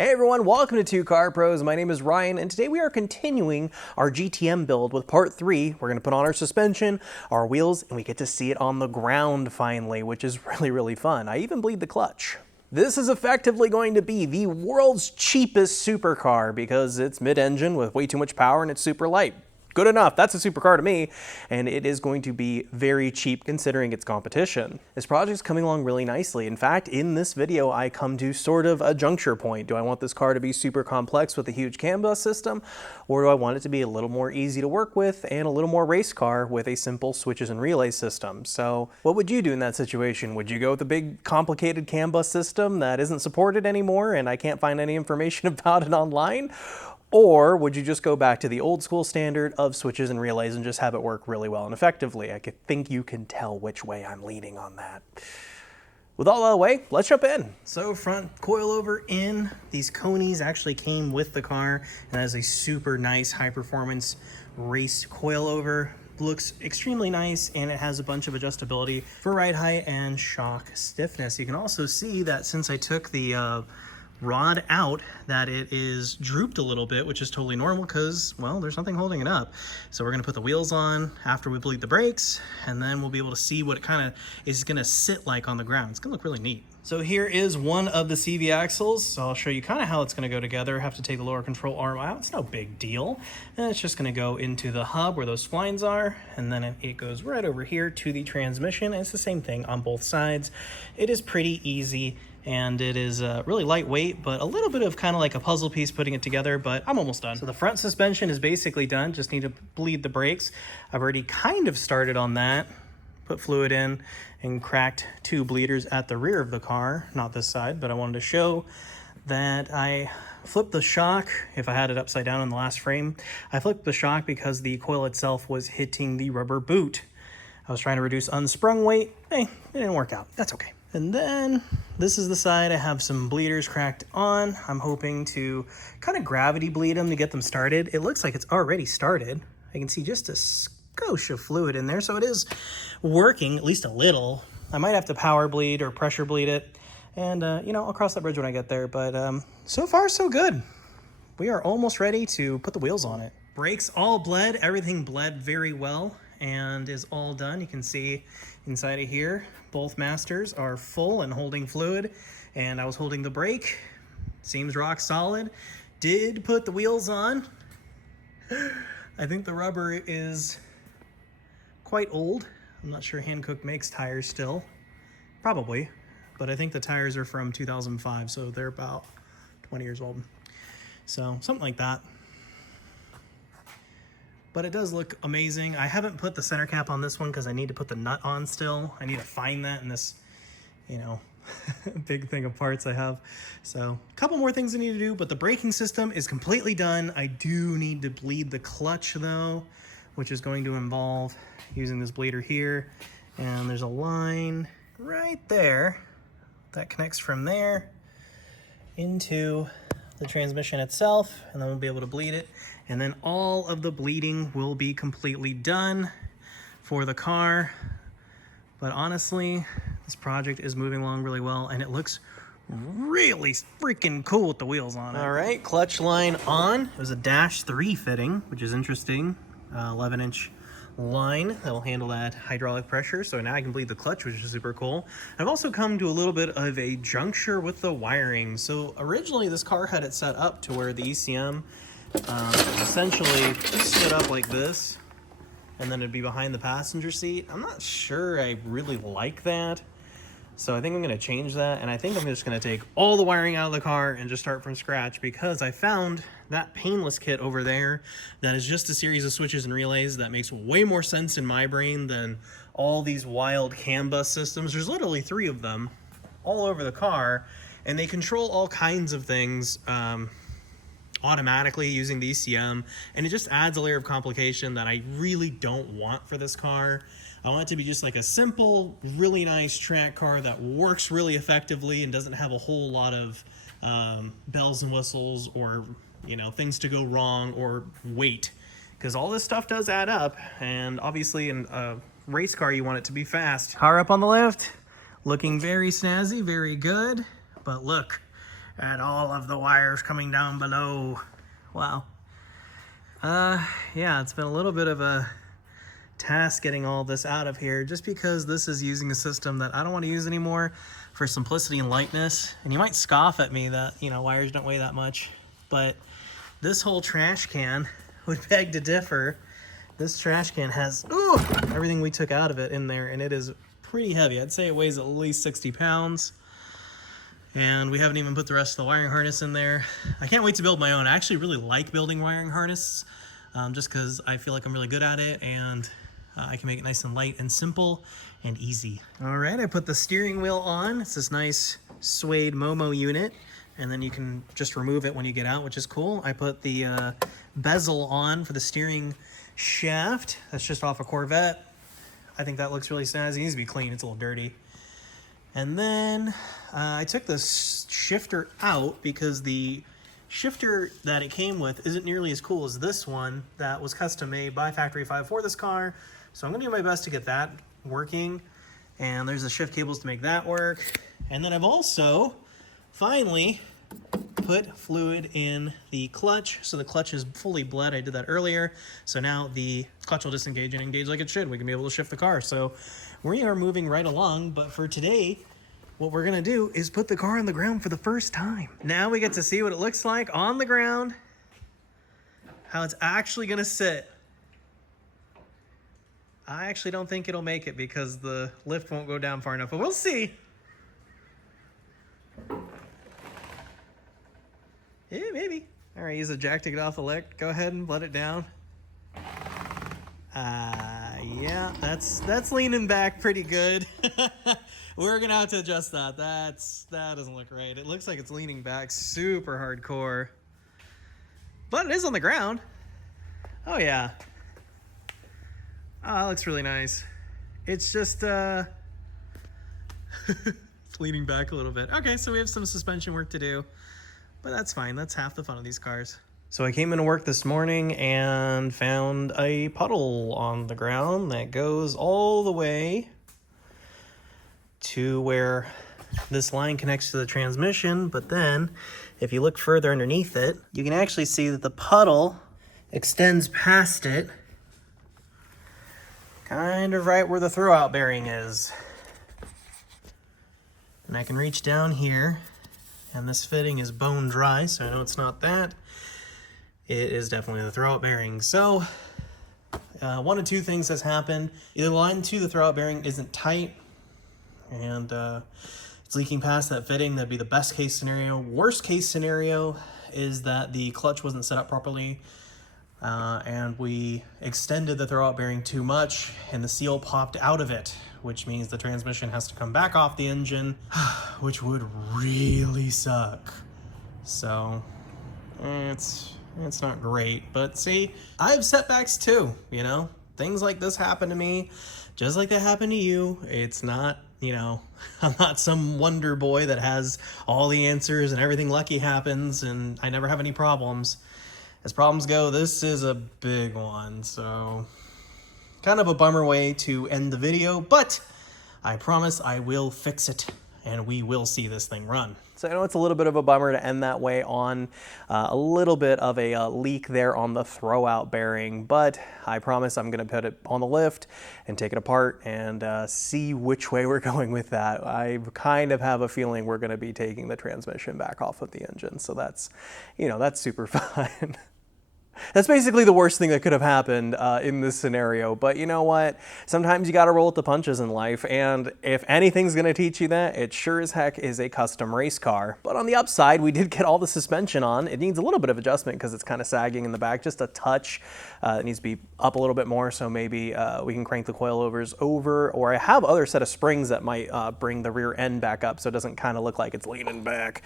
Hey everyone, welcome to Two Car Pros. My name is Ryan, and today we are continuing our GTM build with part 3. We're going to put on our suspension, our wheels, and we get to see it on the ground finally, which is really fun. I even bleed the clutch. This is effectively going to be the world's cheapest supercar because it's mid-engine with way too much power and it's super light. Good enough, that's a supercar to me, and it is going to be very cheap considering its competition. This project's coming along really nicely. In fact, in this video, I come to sort of a juncture point. Do I want this car to be super complex with a huge CAN bus system, or do I want it to be a little more easy to work with and a little more race car with a simple switches and relay system? So what would you do in that situation? Would you go with a big complicated CAN bus system that isn't supported anymore and I can't find any information about it online? Or would you just go back to the old school standard of switches and relays and just have it work really well and effectively? I think you can tell which way I'm leaning on that. With all out of the way, let's jump in. So front coilover in. These conies actually came with the car, and that is a super nice high performance race coilover. Looks extremely nice, and it has a bunch of adjustability for ride height and shock stiffness. You can also see that since I took the rod out, that it is drooped a little bit, which is totally normal because, well, there's nothing holding it up. So we're going to put the wheels on after we bleed the brakes, and then we'll be able to see what it kind of is going to sit like on the ground. It's going to look really neat. So here is one of the CV axles. So I'll show you kind of how it's going to go together. I have to take the lower control arm out. It's no big deal. And it's just going to go into the hub where those splines are, and then it goes right over here to the transmission. And it's the same thing on both sides. It is pretty easy, and it is really lightweight, but a little bit of kind of like a puzzle piece putting it together, but I'm almost done. So the front suspension is basically done. Just need to bleed the brakes. I've already kind of started on that. Put fluid in and cracked 2 bleeders at the rear of the car, not this side, but I wanted to show that I flipped the shock. If I had it upside down in the last frame, I flipped the shock because the coil itself was hitting the rubber boot. I was trying to reduce unsprung weight. Hey, it didn't work out. That's okay. And then this is the side I have some bleeders cracked on. I'm hoping to kind of gravity bleed them to get them started. It looks like it's already started. I can see just a skosh of fluid in there, so it is working, at least a little. I might have to power bleed or pressure bleed it, and you know, I'll cross that bridge when I get there, but so far so good. We are almost ready to put the wheels on it. Brakes all bled, everything bled very well and is all done. You can see inside of here, both masters are full and holding fluid, and I was holding the brake. Seems rock solid. Did put the wheels on. I think the rubber is quite old. I'm not sure Hankook makes tires still. Probably, but I think the tires are from 2005, so they're about 20 years old. So something like that. But it does look amazing. I haven't put the center cap on this one because I need to put the nut on still. I need to find that in this, you know, big thing of parts I have. So a couple more things I need to do, but the braking system is completely done. I do need to bleed the clutch though, which is going to involve using this bleeder here. And there's a line right there that connects from there into the transmission itself, and then we'll be able to bleed it. And then all of the bleeding will be completely done for the car. But honestly, this project is moving along really well, and it looks really freaking cool with the wheels on it. All right, clutch line on. It was a -3 fitting, which is interesting. 11-inch line that will handle that hydraulic pressure. So now I can bleed the clutch, which is super cool. I've also come to a little bit of a juncture with the wiring. So originally this car had it set up to where the ECM essentially stood up like this, and then it'd be behind the passenger seat. I'm not sure I really like that. So I think I'm going to change that, and I think I'm just going to take all the wiring out of the car and just start from scratch, because I found that painless kit over there that is just a series of switches and relays that makes way more sense in my brain than all these wild CAN bus systems. There's literally 3 of them all over the car, and they control all kinds of things automatically using the ECM, and it just adds a layer of complication that I really don't want for this car. I want it to be just like a simple, really nice track car that works really effectively and doesn't have a whole lot of bells and whistles or, you know, things to go wrong or weight, because all this stuff does add up. And obviously in a race car, you want it to be fast. Car up on the lift, looking very snazzy, very good. But look at all of the wires coming down below. Wow. Yeah, it's been a little bit of a task getting all this out of here, just because this is using a system that I don't want to use anymore for simplicity and lightness. And you might scoff at me that, you know, wires don't weigh that much, but this whole trash can would beg to differ. This trash can has everything we took out of it in there, and it is pretty heavy. I'd say it weighs at least 60 pounds. And we haven't even put the rest of the wiring harness in there. I can't wait to build my own. I actually really like building wiring harness, just because I feel like I'm really good at it, and I can make it nice and light and simple and easy. All right, I put the steering wheel on. It's this nice suede Momo unit, and then you can just remove it when you get out, which is cool. I put the bezel on for the steering shaft. That's just off a Corvette. I think that looks really snazzy. It needs to be clean. It's a little dirty. And then I took the shifter out because the shifter that it came with isn't nearly as cool as this one that was custom made by Factory 5 for this car. So I'm gonna do my best to get that working. And there's the shift cables to make that work. And then I've also finally put fluid in the clutch. So the clutch is fully bled. I did that earlier. So now the clutch will disengage and engage like it should. We can be able to shift the car. So we are moving right along, but for today, what we're gonna do is put the car on the ground for the first time. Now we get to see what it looks like on the ground, how it's actually gonna sit. I actually don't think it'll make it because the lift won't go down far enough, but we'll see. Yeah, maybe. All right, use the jack to get off the lift. Go ahead and let it down. Yeah, that's leaning back pretty good. We're gonna have to adjust that. That doesn't look right. It looks like it's leaning back super hardcore, but it is on the ground. Oh yeah. Oh, that looks really nice. It's just it's leaning back a little bit. Okay, so we have some suspension work to do, but that's fine. That's half the fun of these cars. So I came into work this morning and found a puddle on the ground that goes all the way to where this line connects to the transmission. But then if you look further underneath it, you can actually see that the puddle extends past it, kind of right where the throwout bearing is. And I can reach down here, and this fitting is bone dry, so I know it's not that. It is definitely the throwout bearing. So one of two things has happened. Either line to the throwout bearing isn't tight and it's leaking past that fitting. That'd be the best case scenario. Worst case scenario is that the clutch wasn't set up properly and we extended the throwout bearing too much and the seal popped out of it, which means the transmission has to come back off the engine, which would really suck. So it's not great, but see, I have setbacks too, you know? Things like this happen to me, just like they happen to you. It's not, you know, I'm not some wonder boy that has all the answers and everything lucky happens and I never have any problems. As problems go, this is a big one, so kind of a bummer way to end the video, but I promise I will fix it and we will see this thing run. So I know it's a little bit of a bummer to end that way on a little bit of a leak there on the throwout bearing, but I promise I'm gonna put it on the lift and take it apart and see which way we're going with that. I kind of have a feeling we're gonna be taking the transmission back off of the engine, so that's, you know, that's super fun. That's basically the worst thing that could have happened in this scenario. But you know what? Sometimes you got to roll with the punches in life. And if anything's going to teach you that, it sure as heck is a custom race car. But on the upside, we did get all the suspension on. It needs a little bit of adjustment because it's kind of sagging in the back, just a touch. It needs to be up a little bit more. So maybe we can crank the coilovers over, or I have other set of springs that might bring the rear end back up so it doesn't kind of look like it's leaning back.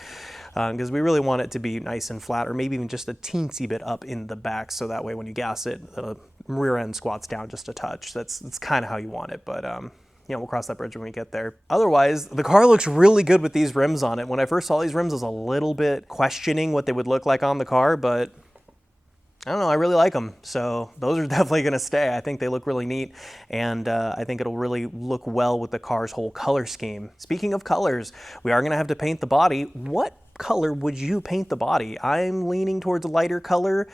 Because we really want it to be nice and flat, or maybe even just a teensy bit up in the back, so that way when you gas it, the rear end squats down just a touch. That's kind of how you want it, but you know, we'll cross that bridge when we get there. Otherwise, the car looks really good with these rims on it. When I first saw these rims, I was a little bit questioning what they would look like on the car, but I don't know, I really like them. So those are definitely gonna stay. I think they look really neat, and I think it'll really look well with the car's whole color scheme. Speaking of colors, we are gonna have to paint the body. What color would you paint the body? I'm leaning towards a lighter color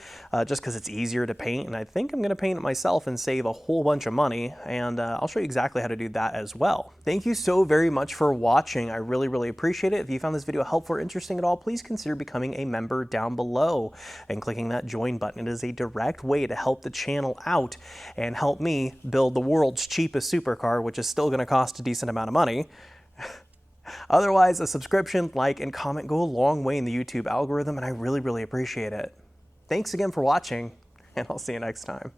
just because it's easier to paint, and I think I'm going to paint it myself and save a whole bunch of money, and I'll show you exactly how to do that as well. Thank you so very much for watching. I really, really appreciate it. If you found this video helpful or interesting at all, please consider becoming a member down below and clicking that join button. It is a direct way to help the channel out and help me build the world's cheapest supercar, which is still going to cost a decent amount of money. Otherwise, a subscription, like, and comment go a long way in the YouTube algorithm, and I really, really appreciate it. Thanks again for watching, and I'll see you next time.